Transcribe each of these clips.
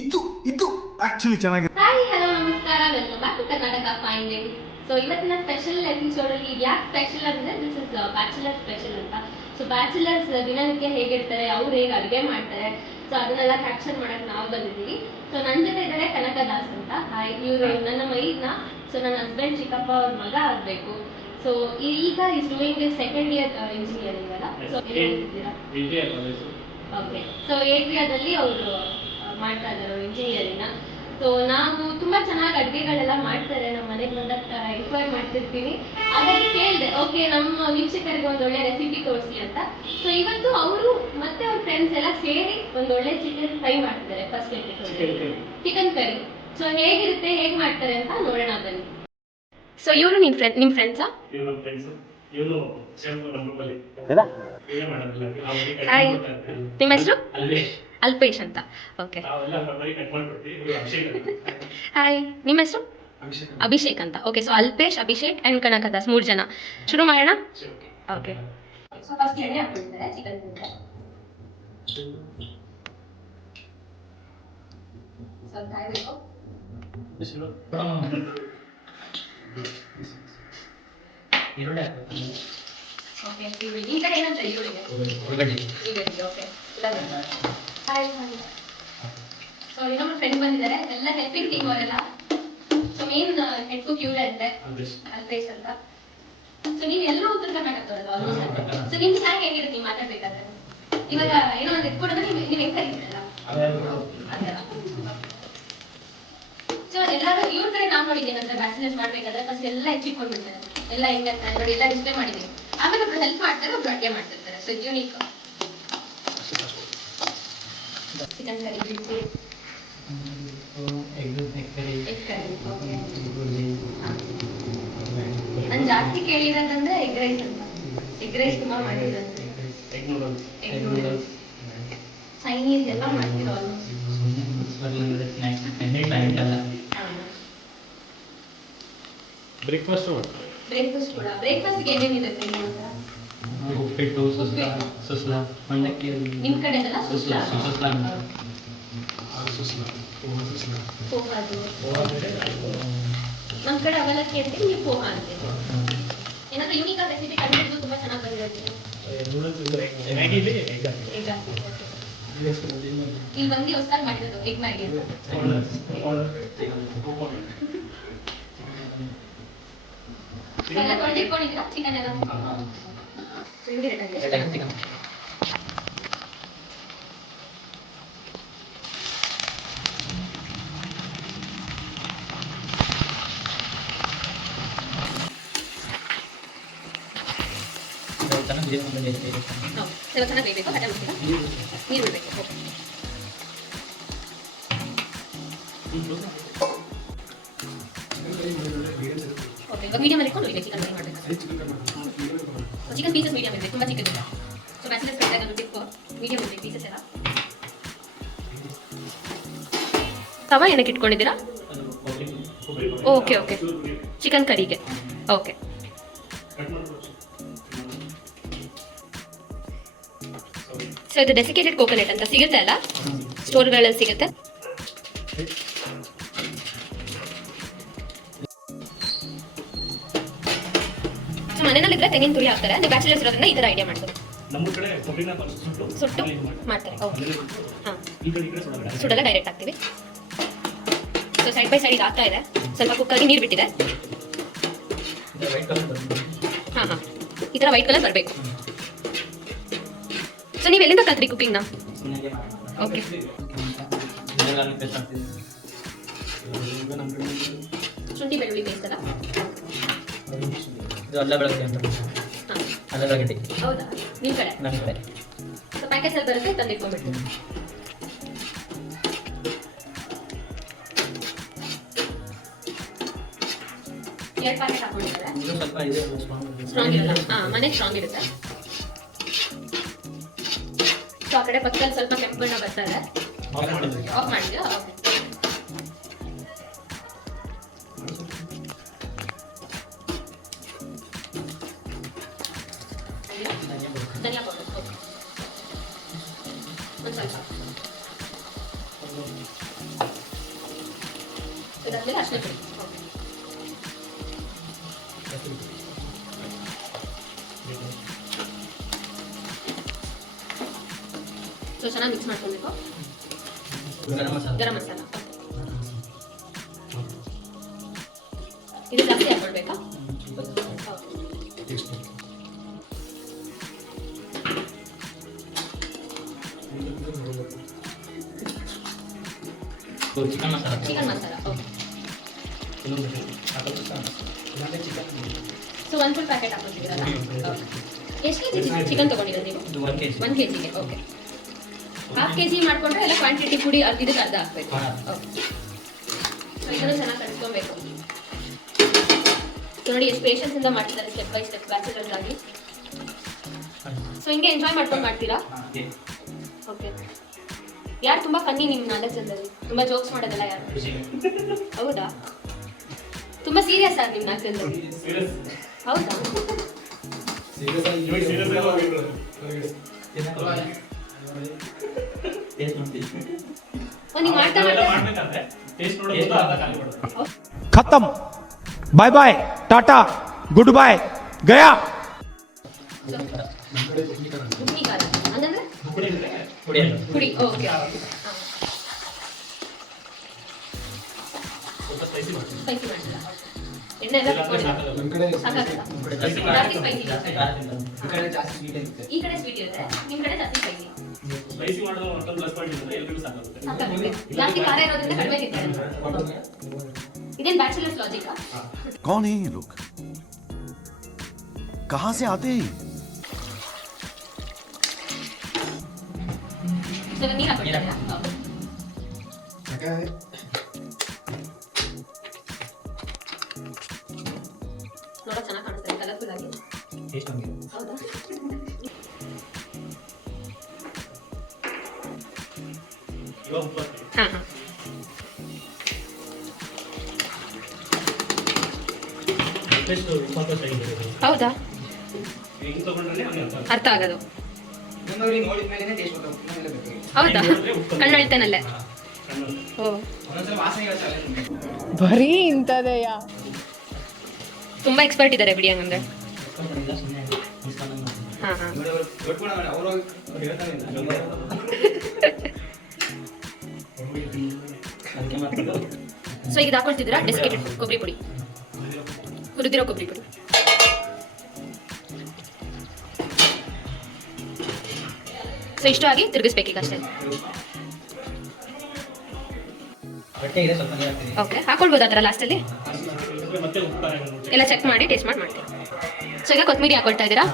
ಇದು ಆಕ್ಚುಲಿ ಚೆನ್ನಾಗಿದೆ. Hi hello ನಮಸ್ಕಾರ, welcome back to Karnataka finding. So ಇವತ್ತಿನ ಸ್ಪೆಷಲ್ ಎಪಿಸೋಡಲ್ಲಿ ಯಾಕೆ ಸ್ಪೆಷಲ್ ಅಂದರೆ ದಿಸ್ ಇಸ್ ಬ್ಯಾಚುಲರ್ ಸ್ಪೆಷಲ್ ಅಂತ. ಸೊ ಬ್ಯಾಚುಲರ್ಸ್ ದಿನನಿತ್ಯ ಹೇಗಿರ್ತಾರೆ, ಅವ್ರು ಹೇಗೆ ಅಡುಗೆ ಮಾಡ್ತಾರೆ, ಸೊ ಅದನ್ನೆಲ್ಲ ಕ್ಯಾಪ್ಚರ್ ಮಾಡೋಕ್ಕೆ ನಾವು ಬಂದಿದ್ದೀವಿ. ಸೊ ನನ್ನ ಜೊತೆ ಇದ್ದಾರೆ ಕನಕದಾಸ್ ಅಂತ. ಹಾಯ್, ಇವರು ನನ್ನ ಮೈದ್ನ. ಸೊ ನನ್ನ ಹಸ್ಬೆಂಡ್ ಚಿಕ್ಕಪ್ಪ ಅವ್ರ ಮಗ ಆಗಬೇಕು. ಸೊ ಈಗ is doing second year engineering ಅಲ್ಲ. ಸೊ ಓಕೆ, ಸೊ ಏರಿಯಾದಲ್ಲಿ ಅವರು ಮಾಡ್ತಾ ಇದ್ದಾರೆ ಇಂಜಿನಿಯರಿಂಗ್ನ. ಸೊ ನಾವು ತುಂಬಾ ಚೆನ್ನಾಗಿ ಅಡುಗೆಗಳೆಲ್ಲ ಮಾಡ್ತಾರೆ, ನಮ್ಮ ಮನೆಗೆ ಬಂದಾಗ ಎನ್ಕ್ವೈರ್ ಮಾಡ್ತಿರ್ತೀನಿ. ಹಾಗಾಗಿ ಕೇಳಿದೆ, ಓಕೆ ನಮ್ಮ ವೀಕ್ಷಕರಿಗೆ ಒಂದು ಒಳ್ಳೆ ರೆಸಿಪಿ ತೋರಿಸಿ ಅಂತ. ಸೊ ಇವತ್ತು ಅವರು ಮತ್ತೆ ಅವ್ರ ಫ್ರೆಂಡ್ಸ್ ಎಲ್ಲ ಸೇರಿ ಒಂದು ಒಳ್ಳೆ ಚಿಕನ್ ಫ್ರೈ ಮಾಡ್ತಿದ್ದಾರೆ. First chicken curry. ಸೊ ಹೇಗಿರುತ್ತೆ, ಹೇಗೆ ಮಾಡ್ತಾರೆ ಅಂತ ನೋಡೋಣ ಬನ್ನಿ. ಸೊ ಇವರು ನಿಮ್ಮ ಫ್ರೆಂಡ್ಸಾ? ಹಾಯ್, ನಿಮ್ಮ ಹೆಸರು? ಅಲ್ಪೇಶ್ ಅಂತ. ಓಕೆ. ಹಾಯ್, ನಿಮ್ಮ ಹೆಸರು? ಅಭಿಷೇಕ್ ಅಂತ. Okay, so Alpesh, Abhishek and Kanakadas 3 ಜನ. ಶುರು ಮಾಡೋಣ. ಓಕೆ. ಸೊ ಫಸ್ಟ್ ಎಣ್ಣೆ ಹಾಕ್ಬಿಡ್ತಾರೆ ಚಿಕನ್ ಮೇಲೆ. ಸ್ವಲ್ಪ ಕಾಯಬೇಕು. ಈರುಳ್ಳಿ ಹಾಕಬೇಕು. ಓಕೆ, ಈರುಳ್ಳಿ. ಈ ಕಡೆ ಏನಂತ ಈರುಳ್ಳಿಗೆ? ಉಳ್ಳಾಗಡ್ಡಿ. ಓಕೆ. ಹಾಯ್. ಸೊ ಇನ್ನೊಬ್ಬ ಫ್ರೆಂಡ್ ಬಂದಿದ್ದಾರೆ, ಎಲ್ಲ ಹೆಲ್ಪಿಂಗ್ ಟೀಮ್ ಅವರೆಲ್ಲ. ಸೊ ಮೇನ್ ಹೆಡ್ ಕುಕ್ ಇವರೇ ಅಂತೆ, ಅಲ್ಪೇಶ್ ಅಂತ. ಸೊ ನೀವು ಎಲ್ಲ ಉತ್ತರ ಕರ್ನಾಟಕದವರಲ್ಲ ಆಲ್ಮೋಸ್ಟ್. ಸೊ ನಿಮ್ಗೆ ಹ್ಯಾಂಗ್ ಹೆಂಗಿರುತ್ತೆ ನೀವು ಮಾತಾಡ್ಬೇಕಾದ್ರೆ? ಇವಾಗ ಏನೋ ಒಂದು ಎತ್ಕೊಡೋದ್ರೆ ನೀವು ಹೆಂಗ್ ಕರೀತೀರಲ್ಲ ಅದೆಲ್ಲ. ಸೊ ಎಲ್ಲರೂ ಇವ್ರ ಕಡೆ ನಾವು ನೋಡಿದ್ದೇನೆ ಅಂದ್ರೆ ಬ್ಯಾಚುಲರ್ಸ್ ಮಾಡ್ಬೇಕಾದ್ರೆ ಫಸ್ಟ್ ಎಲ್ಲ ಹೆಚ್ಚಿಟ್ಕೊಂಡ್ಬಿಡ್ತಾರೆ. ಎಲ್ಲ ಹೆಂಗಂತ ನೋಡಿ ಎಲ್ಲ ಡಿಸ್ಪ್ಲೇ ಮಾಡಿದ್ದೀನಿ. ಆಮೇಲೆ ಒಬ್ರು ಹೆಲ್ಪ್ ಮಾಡ್ತಾರೆ, ಒಬ್ರು ಅಡುಗೆ ಮಾಡ್ತಿರ್ತಾರೆ. ಸೊ ಯೂನಿಕ್ ಚಿಕನ್ ಕರಿ ಬಿಟ್ಟು ನಾನು ಜಾಸ್ತಿ ಕೇಳಿರೋದಂದ್ರೆ ಎಗ್ ರೈಸ್ ಅಂತ. ಎಗ್ ರೈಸ್ ತುಂಬಾ ಮಾಡಿರೋದು, ಚೈನೀಸ್ ಎಲ್ಲ ಮಾಡ್ತಿರೋ ಬ್ರೇಕ್ಫಾಸ್ಟ್ ಕೂಡ. ಬ್ರೇಕ್ಫಾಸ್ಟ್ಗೆ ಏನೇನಿರುತ್ತೆ ಉಪ್ಪಿಟ್ಟು, ಸುಸ್ಲ, ಮಂಡಕ್ಕಿ. ನಿಮ್ಮ ಕಡೆ ಎಲ್ಲ ಸುಸ್ಲಾ? ಪೋಹಾದು. ನಮ್ಮ ಕಡೆ ಅವಲಕ್ಕಿ ಅಂತೀವಿ, ನೀವು ಪೋಹ ಅಂತೀವಿ. ಏನಾದ್ರೂ ಯೂನಿಕ್ ಆಗಿ ರೆಸಿಪಿ ಕಂಡಿದ್ದು ತುಂಬಾ ಚೆನ್ನಾಗಿ ಬಂದಿರುತ್ತೆ. ಇಲ್ಲಿ ಬಂದು ಹೊಸದಾಗಿ ಮಾಡಿರೋದು ಎಗ್ ಮ್ಯಾಗಿ. ಎಲ್ಲ ತೊಳೆದಿಟ್ಕೊಂಡಿದ್ದೀರಾ ಚಿಕನ್ ಎಲ್ಲ? ಚೆನ್ನಾಗಿ ಬೇಯಬೇಕು. ಹಠ ಮಾಡ್ತೀರಾ? ನೀರು ಬಿಡಬೇಕು. ಓಕೆ, ಇವಾಗ ಮೀಡಿಯಮ್ ಇಟ್ಕೊಂಡು ಚಿಕನ್ ಫ್ರೈ ಮಾಡಬೇಕು. ಚಿಕನ್ ಪೀಸಸ್ ಮೀಡಿಯಮ್ ಇರಬೇಕು, ತುಂಬ ಚಿಕ್ಕದಿಲ್ಲ. ಸೊ ಬ್ಯಾಚುಲರ್ಸ್ ಫ್ರೈ ಆಗೋದು ಟಿಪ್ ಮೀಡಿಯಮ್ ಇರಬೇಕು ಪೀಸಸ್ ಎಲ್ಲ. ತವಾ ಏನಕ್ಕೆ ಇಟ್ಕೊಂಡಿದ್ದೀರಾ? ಓಕೆ ಓಕೆ, ಚಿಕನ್ ಕರಿಗೆ. ಓಕೆ. ಸೊ ಇದು ಡೆಸಿಕೇಟೆಡ್ ಕೋಕೋನಟ್ ಅಂತ ಸಿಗುತ್ತೆ ಅಲ್ಲ, ಸ್ಟೋರ್ಗಳಲ್ಲಿ ಸಿಗುತ್ತೆ. ಸೊ ಮನೆಯಲ್ಲಿದ್ರೆ ತೆಂಗಿನ ತುರಿ ಹಾಕ್ತಾರೆ, ನೀವು ಬ್ಯಾಚುಲರ್ಸ್ ಇರೋದ್ರಿಂದ ಈ ಥರ ಐಡಿಯಾ ಮಾಡ್ತಾರೆ. ಸುಟ್ಟು ಮಾಡ್ತಾರೆ. ಓಕೆ. ಹಾಂ, ಸುಡಲ್ಲ, ಡೈರೆಕ್ಟ್ ಹಾಕ್ತೀವಿ. ಸೊ ಸೈಡ್ ಬೈ ಸೈಡ್ ಇದು ಆಗ್ತಾ ಇದೆ, ಸ್ವಲ್ಪ ಕುಕ್ಕಾಗಿ ನೀರು ಬಿಟ್ಟಿದೆ. ಹಾಂ ಹಾಂ, ಈ ಥರ ವೈಟ್ ಕಲರ್ ಬರಬೇಕು. ಸೊ ನೀವು ಎಲ್ಲಿಂದ ಕಲ್ತ್ರಿ ಕುಕಿಂಗ್ನ? ಓಕೆ. ಶುಂಠಿ ಬೆಳ್ಳುಳ್ಳಿ ಪೇಸ್ಟ್ ಅಲ್ಲ? ಅಲ್ಲ ಬೆಳಗ್ಗೆ ಅಂತ. ಹಾಂ, ಅಲ್ಲ ಬೆಳಗ್ಗೆ. ಹೌದಾ? ನಿಮ್ಮ ಕಡೆ? ನಮ್ಮ ಕಡೆ. ಸೊ ಪ್ಯಾಕೆಟ್ಸಲ್ಲಿ ಬರುತ್ತೆ, ತಂದಿಟ್ಕೊಂಡ್ಬಿಡ್ತೀವಿ. ಎರಡು ಪ್ಯಾಕೆಟ್ ಹಾಕೊಂಡಿದ್ದಾರೆ. ಸ್ವಲ್ಪ ಇದೆ ಸ್ಟ್ರಾಂಗ್ ಇರಲ್ಲ. ಹಾಂ, ಮನೆ ಸ್ಟ್ರಾಂಗ್ ಇರುತ್ತೆ. ಸೊ ಆ ಕಡೆ ಪಕ್ಕದಲ್ಲಿ ಸ್ವಲ್ಪ ಕೆಂಪು ಬಣ್ಣ ಬರ್ತಾ ಇದೆ. ಆಫ್ ಮಾಡಿದ್ಯಾ? ಓಕೆ. ಧನಿಯಾ ಪೌಡರ್ ಒಂದು ಸ್ವಲ್ಪ. ಅದಾದ್ಮೇಲೆ ಅಷ್ಟೇ ಪುಡಿ. ಸೊ ಚೆನ್ನಾಗಿ ಮಿಕ್ಸ್ ಮಾಡ್ಕೊಳ್ಬೇಕು. ಗರಂ ಮಸಾಲ ಇದು ಜಾಸ್ತಿ ಹಾಕೊಳ್ಬೇಕಾ? Chicken masala okay. So 1 full packet ಹಾಕೊಳ್ತಿದ್ದೀರಲ್ಲ? ಎಷ್ಟು ಕೆ ಜಿ ಚಿಕನ್ ತೊಗೊಂಡಿರೋದು ನೀವು? 1 kg. ಓಕೆ. ಹಾಫ್ kg ಮಾಡ್ಕೊಂಡ್ರೆ ಎಲ್ಲ ಕ್ವಾಂಟಿಟಿ ಪುಡಿ ಇದಕ್ಕೆ ಅರ್ಧ ಹಾಕ್ಬೇಕು. ಓಕೆ. ಸೊ ಇದನ್ನು ಚೆನ್ನಾಗಿ ಕಲಿಸ್ಕೊಬೇಕು. ನೋಡಿ ಎಷ್ಟು ಪೇಷನ್ಸ್ ಇಂದ ಮಾಡ್ತಿದ್ದಾರೆ ಸ್ಟೆಪ್ ಬೈ ಸ್ಟೆಪ್ ಬ್ಯಾಚುಲರ್ಸ್ ಆಗಿ. ಸೊ ಹಿಂಗೆ ಎಂಜಾಯ್ ಮಾಡ್ಕೊಂಡು ಮಾಡ್ತೀರಾ? ಓಕೆ. ಯಾರು ತುಂಬಾ ಫನ್ನಿ ನಿಮ್ಮ 4 ಜನದಲ್ಲಿ? ತುಂಬಾ ಜೋಕ್ಸ್ ಮಾಡೋದಲ್ಲ ಯಾರು? ಹೌದಾ? ತುಂಬಾ ಸೀರಿಯಸ್ ಆಗಿ ನಿಮ್ಮ 4 ಜನದಲ್ಲಿ? ಹೌದಾ? ನೀವು ಮಾಡ್ತಾ खत्म, bye bye, tata, good bye, गया. ಹಂಗಂದ್ರೆ ಪುಡಿ. ಓಕೆ. ಸ್ಪೈಸಿ ಮಾಡ್ತೀರಾ? ಎಣ್ಣೆ ಎಲ್ಲ ಸಾಕಾಗಲ್ಲ? ಜಾಸ್ತಿ ಸ್ಪೈಸಿ ಈ ಕಡೆ ಸ್ವೀಟ್ ಇರುತ್ತೆ, ನಿಮ್ಮ ಕಡೆ ಜಾಸ್ತಿ ಸ್ಪೈಸಿ. ಸ್ಪೈಸಿ ಮಾಡೋದು ಒಂದು ಪ್ಲಸ್ ಪಾಯಿಂಟ್ ಇರುತ್ತೆ, ಎಲ್ಲರಿಗೂ ಸಾಕಾಗುತ್ತೆ. ಜಾಸ್ತಿ ಖಾರ ಇರೋದ್ರಿಂದ ಕಡಿಮೆ ತಿಂತಾರೆ. ಇದೇನು ಬ್ಯಾಚುಲರ್ಸ್ ಲಾಜಿಕ್? कौन है ये लोग? कहां से आते हैं? ಸೊ ನೀರು ಹಾಕ್ಬಿಡ್ತೀರಾ? ನೋಡೋಕೆ ಚೆನ್ನಾಗಿ ಕಾಣಿಸ್ತಾರೆ, ಕಲರ್ಫುಲ್ ಆಗಿ. ಹೌದಾ? ಹಾಂ ಹಾಂ. ಹೌದಾ? ಅರ್ಥ ಆಗೋದು. ಹೌದಾ? ಕಣ್ಣಳ್ತೇನಲ್ಲೇ. ಓ ಬರೀ ಇಂಥದೆಯಾ? ತುಂಬಾ ಎಕ್ಸ್ಪರ್ಟ್ ಇದ್ದಾರೆ ಬಿಡಿ ಹಂಗಂದ್ರೆ. ಹಾಂ ಹಾಂ. ಸೊ ಈಗ ಹಾಕೊಳ್ತಿದ್ದೀರಾ ಡೆಸ್ಕೆಟೆಡ್ ಕೊಬ್ಬರಿ ಪುಡಿ, ಹುರಿದಿರೋ ಕೊಬ್ಬರಿ ಪುಡಿ. ಸೊ ಇಷ್ಟು ಆಗಿ ತಿರುಗಿಸ್ಬೇಕೀಗ ಅಷ್ಟೇ. ಓಕೆ, ಹಾಕೊಳ್ಬೋದು ಆ ಥರ ಲಾಸ್ಟಲ್ಲಿ ಎಲ್ಲ ಚೆಕ್ ಮಾಡಿ ಟೇಸ್ಟ್ ಮಾಡಿ ಮಾಡ್ತೀವಿ. ಸೊ ಈಗ ಕೊತ್ತಂಬರಿ ಹಾಕೊಳ್ತಾ ಇದ್ದೀರಾ?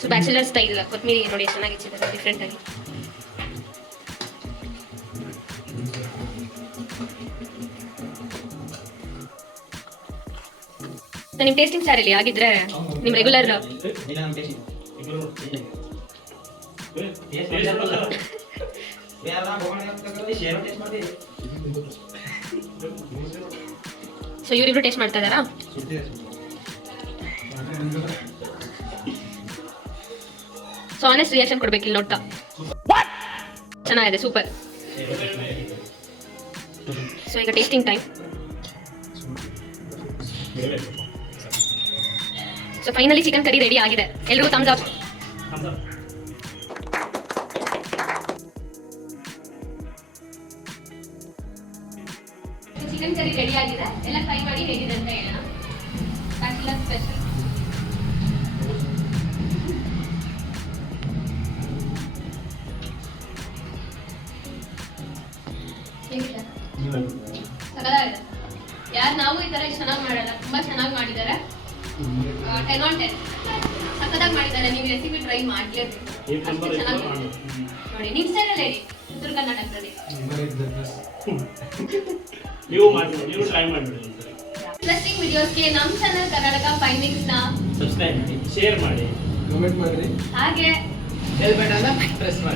ಸೊ ಬ್ಯಾಚುಲರ್ ಸ್ಟೈಲ್ ಕೊತ್ತಂಬರಿ ನೋಡಿ ಎಷ್ಟು ಚೆನ್ನಾಗಿ ಇಚ್ಚಿದ್ದಾರೆ ಡಿಫ್ರೆಂಟ್ ಆಗಿ. ನಿಮ್ಮ ಟೇಸ್ಟಿಂಗ್ ಸ್ಟಾರ್ ಇಲ್ಲಿ ಆಗಿದ್ರೆ ನಿಮ್ಮ ರೆಗ್ಯುಲರ್ ಸೊ ಇವರಿಬ್ರು ಟೇಸ್ಟ್ ಮಾಡ್ತಾ ಇದ್ದಾರಾ? ಸೊ ಆನೆಸ್ಟ್ ರಿಯಾಕ್ಷನ್ ಕೊಡ್ಬೇಕು ಇಲ್ಲಿ ನೋಡ್ತಾ. ಚೆನ್ನಾಗಿದೆ, ಸೂಪರ್. ಸೊ ಈಗ tasting time. So finally chicken curry ready ಆಗಿದೆ. ಎಲ್ರಿಗೂ thumbs up. Chicken curry ready ಆಗಿದೆ. ಎಲ್ಲ ಫ್ರೈ ಮಾಡಿ ಹೇಗಿದೆ ಅಂತ ಹೇಳೋಣ. Bachelor special. ಸಕಲಾಗಿದೆ. ಯಾರು ನಾವು ಈ ತರ ಚೆನ್ನಾಗಿ ಮಾಡಲ್ಲ, ತುಂಬಾ ಚೆನ್ನಾಗಿ ಮಾಡಿದ್ದಾರೆ. 10 on 10 ಸಕ್ಕತ್ತಾಗಿ ಮಾಡಿದ್ದಾರೆ. ನೀವು ರೆಸಿಪಿ ಟ್ರೈ ಮಾಡಲೇಬೇಕು. ನೋಡಿ ನಿಮ್ಮ ಸ್ಟೈಲಲ್ಲಿ ಹೇಳಿ, ಉತ್ತರ ಕರ್ನಾಟಕದಲ್ಲಿ ನೀವು ಟ್ರೈ ಮಾಡಿ. ಇಂಟ್ರೆಸ್ಟಿಂಗ್ ವಿಡಿಯೋಸ್ಗೆ ನಮ್ಮ ಚಾನಲ್ ಕರ್ನಾಟಕ 5 Mix ನ ಸಬ್ಸ್ಕ್ರೈಬ್ ಮಾಡಿ, ಶೇರ್ ಮಾಡಿ, ಕಮೆಂಟ್ ಮಾಡಿ, ಹಾಗೆ ಬೆಲ್ ಬಟನ್ ಪ್ರೆಸ್ ಮಾಡಿ.